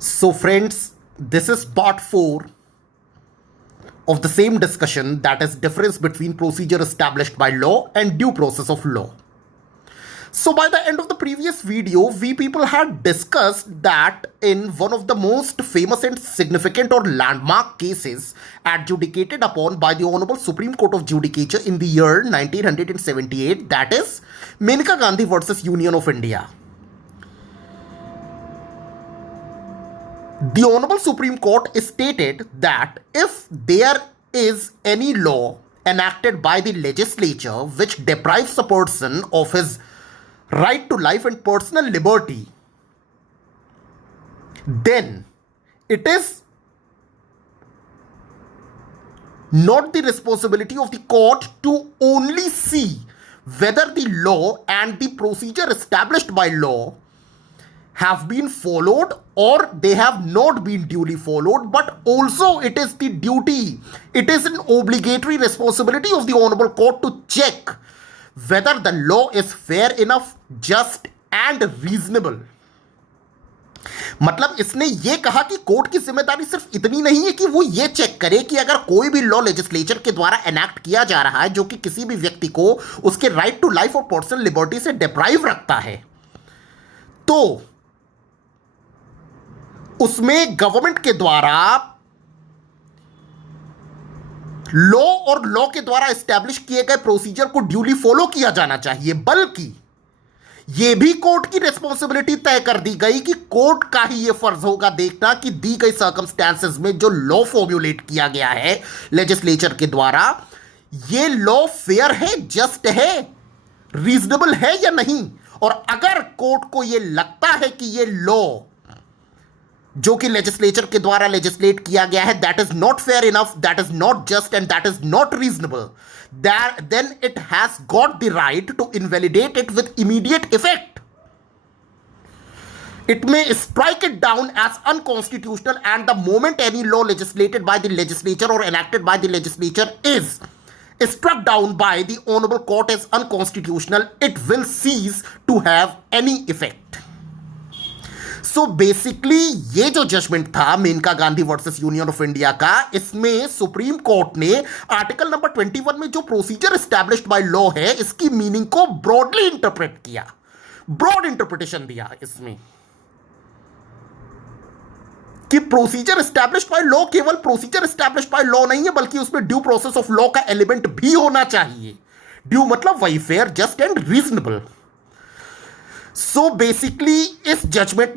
So, friends, this is part 4 of the same discussion, that is, difference between procedure established by law and due process of law. So, by the end of the previous video, we people had discussed that in one of the most famous and significant or landmark cases adjudicated upon by the Honorable Supreme Court of Judicature in the year 1978, that is Menaka Gandhi versus Union of India. The Honorable Supreme Court stated that if there is any law enacted by the legislature which deprives a person of his right to life and personal liberty, then it is not the responsibility of the court to only see whether the law and the procedure established by law have been followed or they have not been duly followed, but also it is the duty, it is an obligatory responsibility of the Honorable Court to check whether the law is fair enough, just and reasonable. मतलब इसने ये कहा कि कोर्ट की जिम्मेदारी सिर्फ इतनी नहीं है कि वो ये चेक करे कि अगर कोई भी लॉ लेजिस्लेचर के द्वारा एनैक्ट किया जा रहा है जो कि किसी भी व्यक्ति को उसके राइट टू लाइफ और पर्सनल लिबर्टी से डिप्राइव रखता है, तो उसमें गवर्नमेंट के द्वारा लॉ और लॉ के द्वारा एस्टैब्लिश किए गए प्रोसीजर को ड्यूली फॉलो किया जाना चाहिए, बल्कि यह भी कोर्ट की रिस्पॉन्सिबिलिटी तय कर दी गई कि कोर्ट का ही यह फर्ज होगा देखना कि दी गई सर्कमस्टेंसेस में जो लॉ फॉर्मुलेट किया गया है लेजिस्लेचर के द्वारा, यह लॉ फेयर है, जस्ट है, रीजनेबल है या नहीं। और अगर कोर्ट को यह लगता है कि यह लॉ जो कि लेजिस्लेचर के द्वारा लेजिस्लेट किया गया है that is not fair enough, that is not just and that is not reasonable, then it has got the right to invalidate it with immediate effect. It may strike it down as unconstitutional, and the moment any law legislated by the legislature or enacted by the legislature is struck down by the Honorable Court as unconstitutional, it will cease to have any effect. So basically ये जो judgment था Maneka Gandhi versus Union of India का, इसमें Supreme Court ने article number 21 में जो procedure established by law है इसकी मीनिंग को ब्रॉडली इंटरप्रेट किया, ब्रॉड इंटरप्रिटेशन दिया इसमें कि प्रोसीजर एस्टैब्लिश्ड बाय लॉ केवल प्रोसीजर एस्टैब्लिश्ड बाय लॉ नहीं है, बल्कि उसमें ड्यू प्रोसेस ऑफ लॉ का एलिमेंट भी होना चाहिए। ड्यू मतलब वही fair, just and reasonable. So basically इस जजमेंट